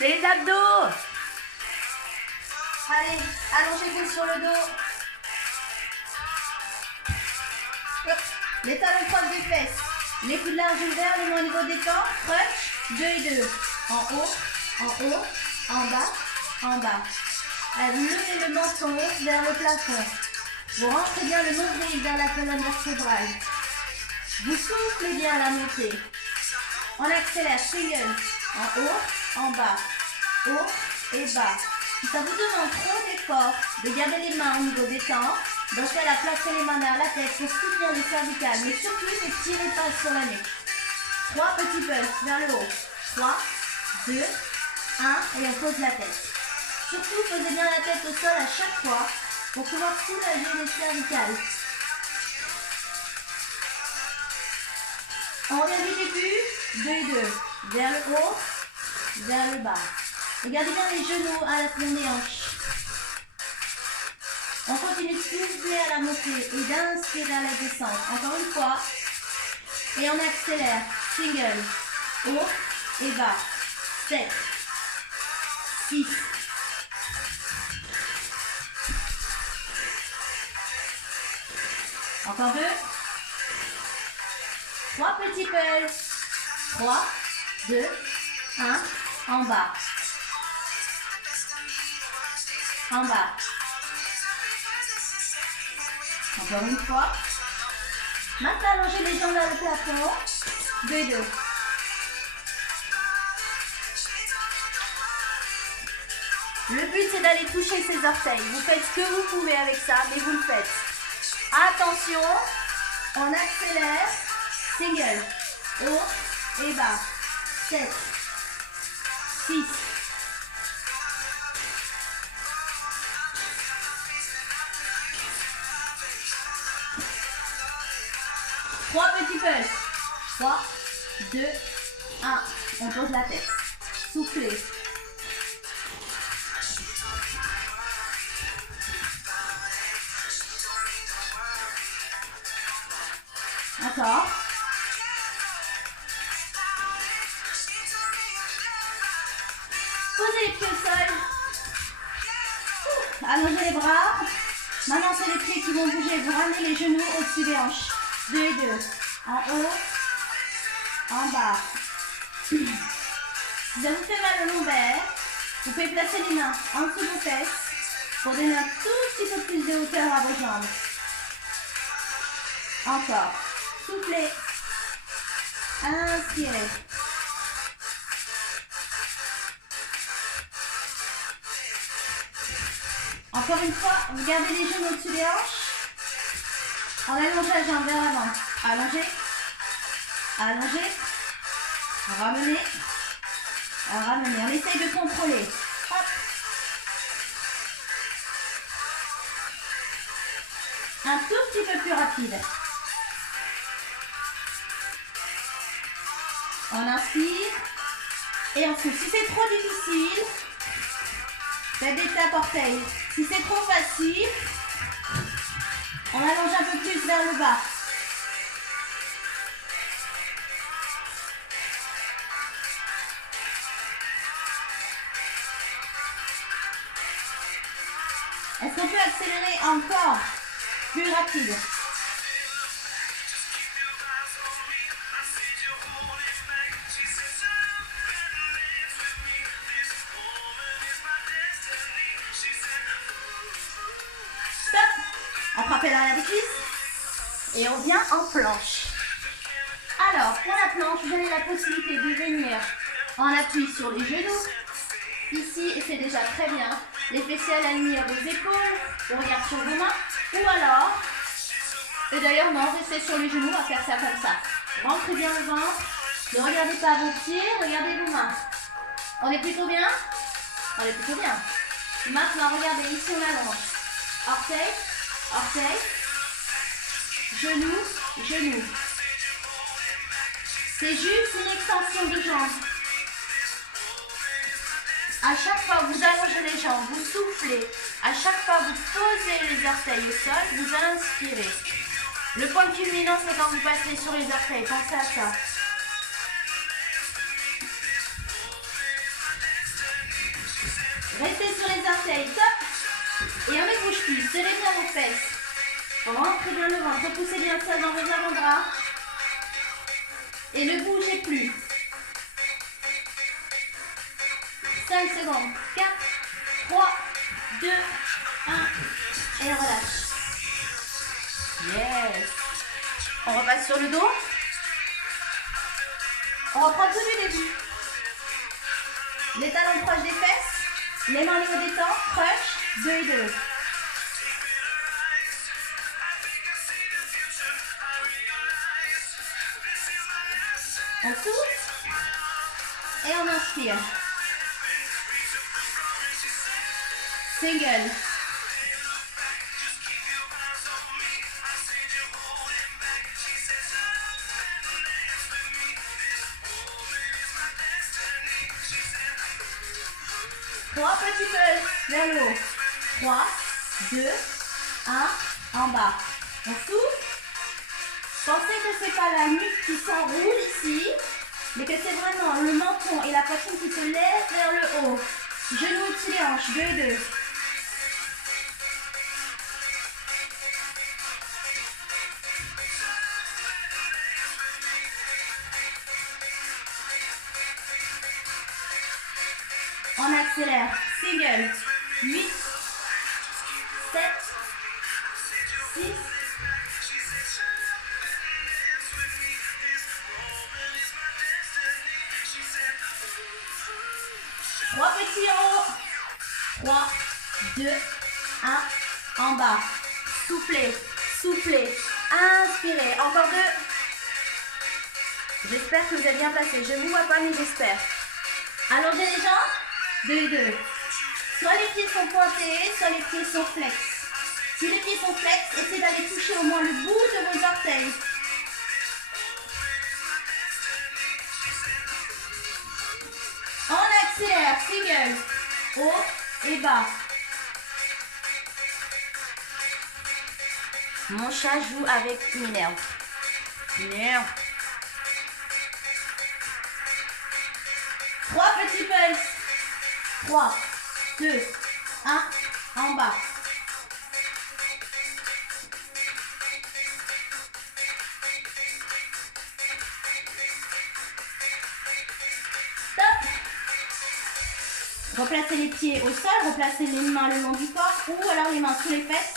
C'est les abdos. Allez, allongez-vous sur le dos. Les talons proches des fesses. Les coudes larges ouverts, les mains au niveau des temps. Crunch, 2 et 2. En haut, en bas, en bas. Levez le menton vers le plafond. Vous rentrez bien le nombril vers la colonne vertébrale. Vous soufflez bien à la montée. On accélère, single. En haut, en bas. Haut et bas. Si ça vous demande trop d'efforts de garder les mains au niveau des temps, dans ce cas-là, placez les mains derrière la tête pour soutenir le cervical, mais surtout ne tirez pas sur la nuque. 3 petits pulses vers le haut. 3, 2, 1 et on pose la tête. Surtout, posez bien la tête au sol à chaque fois pour pouvoir soulager les cervicales. On revient du début, 2 et 2. Vers le haut, vers le bas. Regardez bien les genoux à la fond des hanches. On continue de souffler à la montée et d'inspirer à la descente. Encore une fois. Et on accélère. Single. Haut et bas. 7. 6. Encore 2. 3 petits pulses. 3, 2, 1. En bas. En bas. Encore une fois. Maintenant, allongez les jambes vers le plafond. 2 et 2. Le but, c'est d'aller toucher ses orteils. Vous faites ce que vous pouvez avec ça, mais vous le faites. Attention, on accélère. Single. Haut et bas. 7. 6. Trois petits pulses. 3, 2, 1. On pose la tête. Soufflez. Encore. Posez les pieds au sol. Allongez les bras. Maintenant, c'est les pieds qui vont bouger. Vous ramenez les genoux au-dessus des hanches. 2 et 2. En haut. En bas. Si ça vous fait mal au lombaire, vous pouvez placer les mains en dessous de vos fesses pour donner un tout petit peu plus de hauteur à vos jambes. Encore. Soufflez. Inspirez. Encore une fois, vous gardez les genoux au-dessus des hanches. On allonge la jambe vers l'avant. Allongez. Allongez. Ramenez. Ramenez. On essaye de contrôler. Hop. Un tout petit peu plus rapide. On inspire. Et on souffle. Si c'est trop difficile, faites des tapes orteils. Si c'est trop facile, on allonge un peu plus vers le bas. Est-ce qu'on peut accélérer encore plus rapide? Stop. On frappe l'arrière des cuisses et on vient en planche. Alors, pour la planche, vous avez la possibilité de venir en appui sur les genoux. Ici, et c'est déjà très bien, les fessiers alignés à vos épaules, le regard sur vos mains. Ou alors, et d'ailleurs non, restez sur les genoux, on va faire ça comme ça. Rentrez bien le ventre, ne regardez pas vos pieds, regardez vos mains. On est plutôt bien? On est plutôt bien. Maintenant, regardez, ici on allonge. Orteil, orteil, genou, genou. C'est juste une extension de jambes. À chaque fois que vous allongez les jambes, vous soufflez. À chaque fois que vous posez les orteils au sol, vous inspirez. Le point culminant, c'est quand vous passez sur les orteils. Pensez à ça. Restez sur les orteils. Top. Et on ne bouge plus. Serrez bien vos fesses. Rentrez bien le ventre. Repoussez bien ça dans vos avant-bras. Et ne bougez plus. 5 secondes. 4, 3, 2, 1. Et on relâche. Yes. On repasse sur le dos. On reprend tout du début. Les talons proches des fesses. Les mains au niveau des temps. Crunch. 2 et 2. On souffle. Et on inspire. Single. Trois petits pulses vers le haut. 3, 2, 1, en bas. On souffle. Pensez que ce n'est pas la nuque qui s'enroule ici, mais que c'est vraiment le menton et la poitrine qui se lèvent vers le haut. Genoux au-dessus des hanches. 2 et 2. On accélère. Single. 8, 7, 6, 3 petits en haut. 3, 2, 1, en bas. Soufflez, soufflez. Inspirez. Encore 2. J'espère que vous êtes bien placés. Je ne vous vois pas, mais j'espère. Allongez les jambes. 2 et 2. Soit les pieds sont pointés, soit les pieds sont flex. Si les pieds sont flex, essayez d'aller toucher au moins le bout de vos orteils. On accélère. Single. Haut et bas. Mon chat joue avec Minerve. Minerve. 3 petits pulses. 3, 2, 1, en bas. Stop. Replacez les pieds au sol, replacez les mains le long du corps ou alors les mains sous les fesses.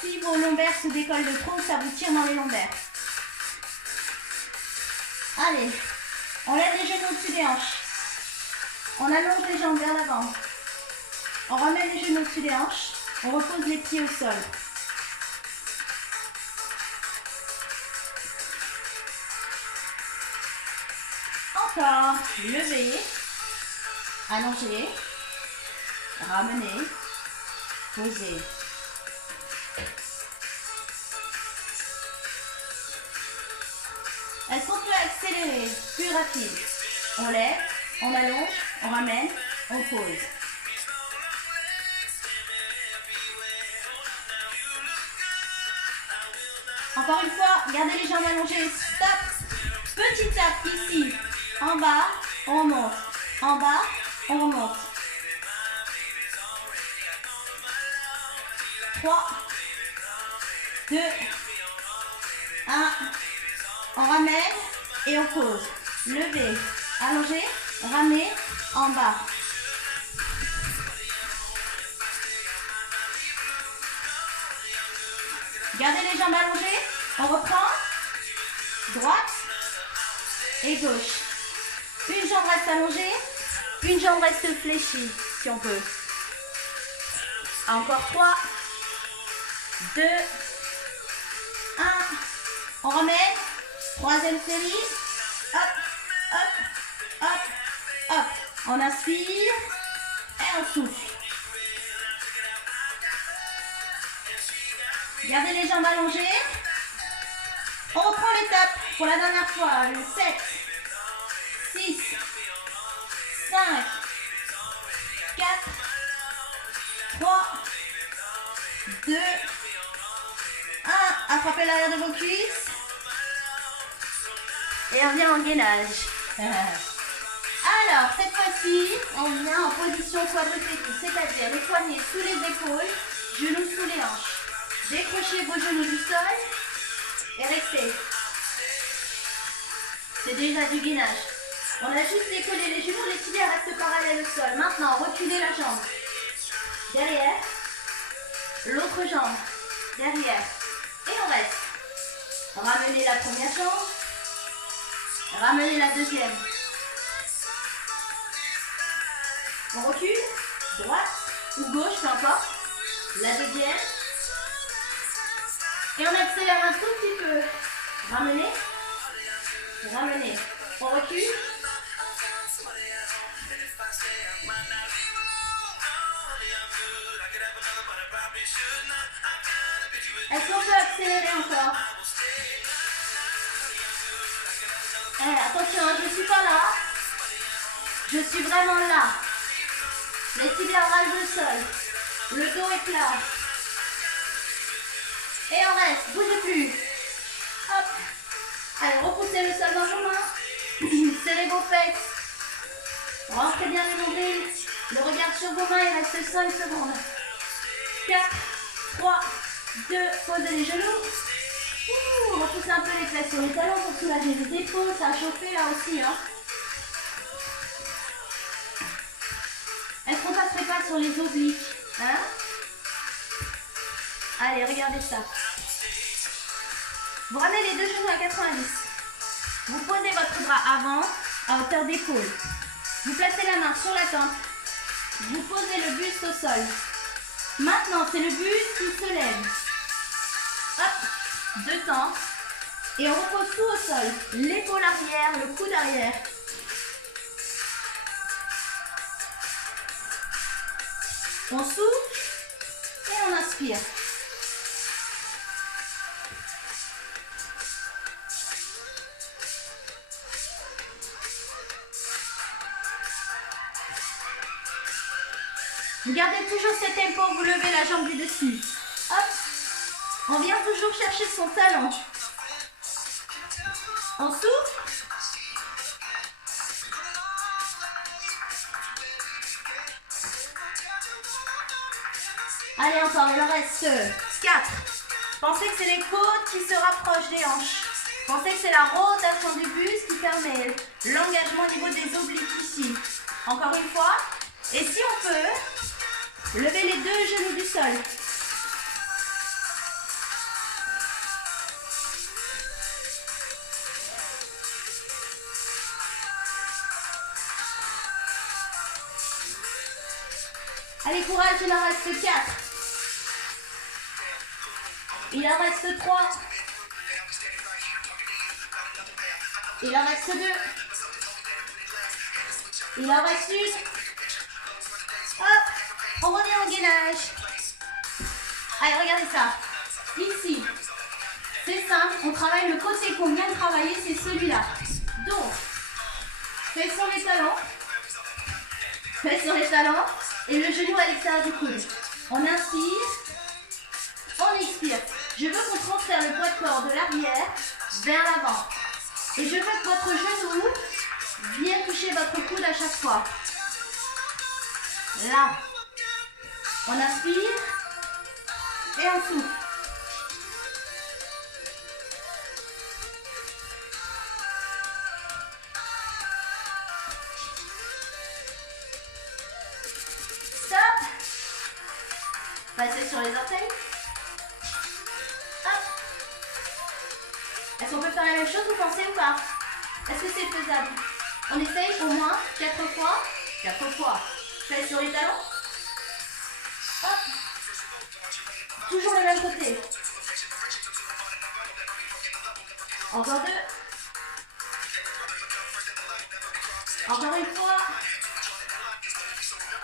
Si vos lombaires se décollent de trop, ça vous tire dans les lombaires. Allez, on lève les genoux au-dessus des hanches. On allonge les jambes vers l'avant. On remet les genoux au-dessus des hanches. On repose les pieds au sol. Encore. Levez. Allongez. Ramenez. Posez. Elles sont plus accélérées, plus rapides. On lève, on allonge, on ramène, on pose. Encore une fois, gardez les jambes allongées. Stop. Petit tap ici. En bas, on monte. En bas, on remonte. 3, 2, 1. On ramène et on pose. Levez, allongez, ramenez, en bas. Gardez les jambes allongées. On reprend. Droite et gauche. Une jambe reste allongée. Une jambe reste fléchie, si on peut. Encore 3, 2, 1. On ramène. Troisième série. Hop, hop, hop, hop. On inspire et on souffle. Gardez les jambes allongées. On reprend l'étape pour la dernière fois. Le 7, 6, 5, 4, 3, 2, 1. Attrapez l'arrière de vos cuisses. Et on revient en gainage. Alors, cette fois-ci, expire, on vient en position quadrupédie, c'est-à-dire les poignets sous les épaules, genoux sous les hanches. Décrochez vos genoux du sol et restez. C'est déjà du gainage. On a juste décollé les genoux, les tibias restent parallèles au sol. Maintenant, reculez la jambe. Derrière. L'autre jambe. Derrière. Et on reste. Ramenez la première jambe. Ramenez la deuxième. On recule. Droite ou gauche, peu importe. La deuxième. Et on accélère un tout petit peu. Ramenez. Ramenez. On recule. Est-ce qu'on peut accélérer encore? Attention, je ne suis pas là. Je suis vraiment là. Les tibias ragent le sol. Le dos est plat. Et on reste. Bougez plus. Hop. Allez, repoussez le sol dans vos mains. Serrez vos fesses. Rentrez bien les nombrils. Le regard sur vos mains, il reste 5 secondes. 4, 3, 2, posez les genoux. Repoussez un peu les fesses sur les talons pour soulager les épaules. Ça a chauffé là aussi. Hein. Est-ce qu'on passerait pas sur les obliques hein? Allez, regardez ça. Vous ramenez les deux genoux à 90. Vous posez votre bras avant à hauteur d'épaule. Vous placez la main sur la tempe. Vous posez le buste au sol. Maintenant, c'est le buste qui se lève. Hop, 2 temps. Et on repose tout au sol. L'épaule arrière, le coude arrière. On souffle et on inspire. Vous gardez toujours cet tempo, vous levez la jambe du dessus. Hop. On vient toujours chercher son talon. On souffle. Allez encore, il en reste 4. Pensez que c'est les côtes qui se rapprochent des hanches. Pensez que c'est la rotation du buste qui permet l'engagement au niveau des obliques ici. Encore une fois. Et si on peut, levez les deux genoux du sol. Allez, courage, il en reste 4. Il en reste 3. Il en reste 2. Il en reste 1. Hop, on revient en gainage. Allez, regardez ça. Ici, c'est simple, on travaille le côté qu'on vient de travailler, c'est celui-là. Donc, fesses sur les talons. Fesses sur les talons. Et le genou à l'extérieur du coude. On inspire. On expire. Je veux qu'on transfère le poids de corps de l'arrière vers l'avant. Et je veux que votre genou vienne toucher votre coude à chaque fois. Là. On inspire. Et on souffle. Stop. Passez sur les orteils. Hop. Est-ce qu'on peut faire la même chose, vous pensez ou pas? Est-ce que c'est faisable? On essaye au moins 4 fois. 4 fois. Faites sur les talons. Hop. Toujours le même côté. Encore 2. Encore une fois.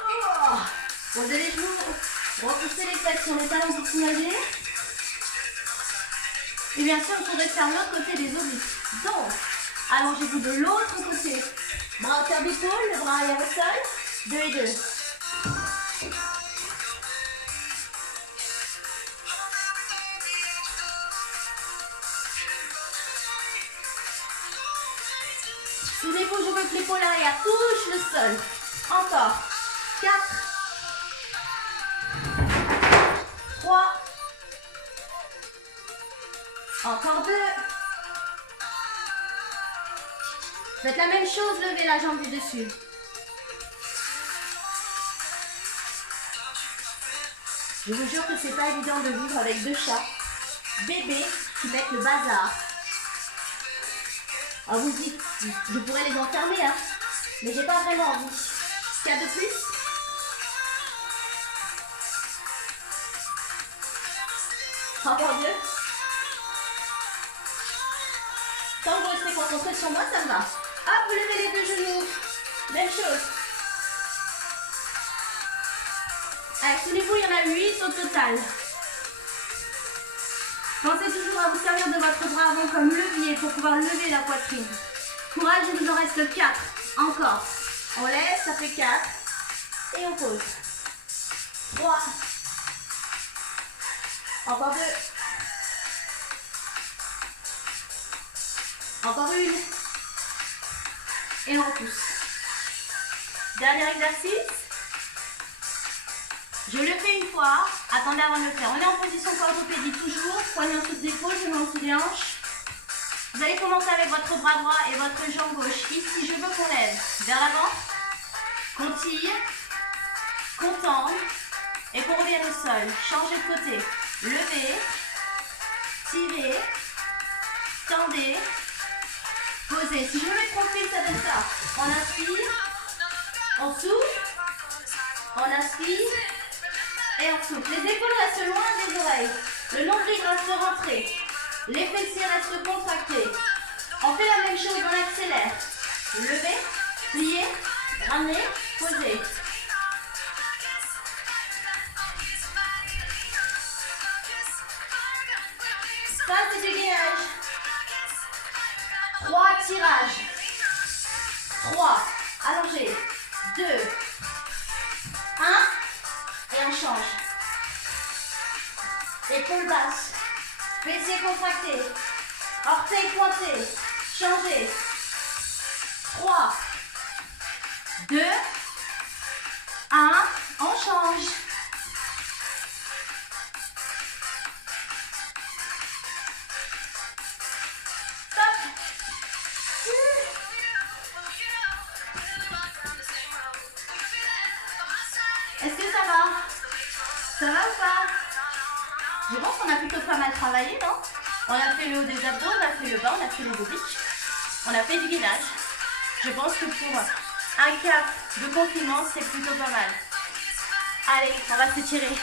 Oh. Posez les genoux. Repoussez les têtes sur les talons pour soulager. Et bien sûr, vous pourrez faire l'autre côté des obliques. Donc, allongez-vous de l'autre côté. Bras hauteur d'épaule, le bras arrière au sol. 2 et 2. Soulevez-vous, je veux que l'épaule arrière touche le sol. Encore. 4. 3. Encore 2. Faites la même chose, levez la jambe du dessus. Je vous jure que c'est pas évident de vivre avec 2 chats bébés qui mettent le bazar. Alors vous dites, je pourrais les enfermer, hein, mais j'ai pas vraiment envie. Qu'il y a de plus? Encore 2. Tant que vous restez concentré sur moi, ça me va. Hop, vous levez les 2 genoux. Même chose. Allez, souvenez-vous, il y en a 8 au total. Pensez toujours à vous servir de votre bras avant comme levier pour pouvoir lever la poitrine. Courage, il nous en reste 4. Encore. On lève, ça fait 4. Et on pose. 3. Encore 2. Encore 1. Et on repousse. Dernier exercice. Je le fais une fois. Attendez avant de le faire. On est en position orthopédie toujours. Poignée en dessous des épaules, genoux en dessous des hanches. Vous allez commencer avec votre bras droit et votre jambe gauche. Ici, je veux qu'on lève vers l'avant. Qu'on tire. Qu'on tende. Et qu'on revienne au sol. Changez de côté. Levez. Tirez. Tendez. Posez. Si je me mets de profil, ça donne ça. On inspire. On souffle. On inspire. Et on souffle. Les épaules restent loin des oreilles. Le nombril reste rentré. Les fessiers restent contractés. On fait la même chose, on accélère. Levez, pliez, ramenez, posez. Ça, c'est du gainage. 3 tirages. 3. Allongez. 2. 1. Et on change. Épaules basses. Fessiers contractés. Orteils pointés. Changez. 3. 2. 1. On change. Stop. Est-ce que ça va? Ça va ou pas? Je pense qu'on a plutôt pas mal travaillé, non? On a fait le haut des abdos, on a fait le bas, on a fait le bobique. On a fait du gainage. Je pense que pour un cap de confinement, c'est plutôt pas mal. Allez, on va s'étirer.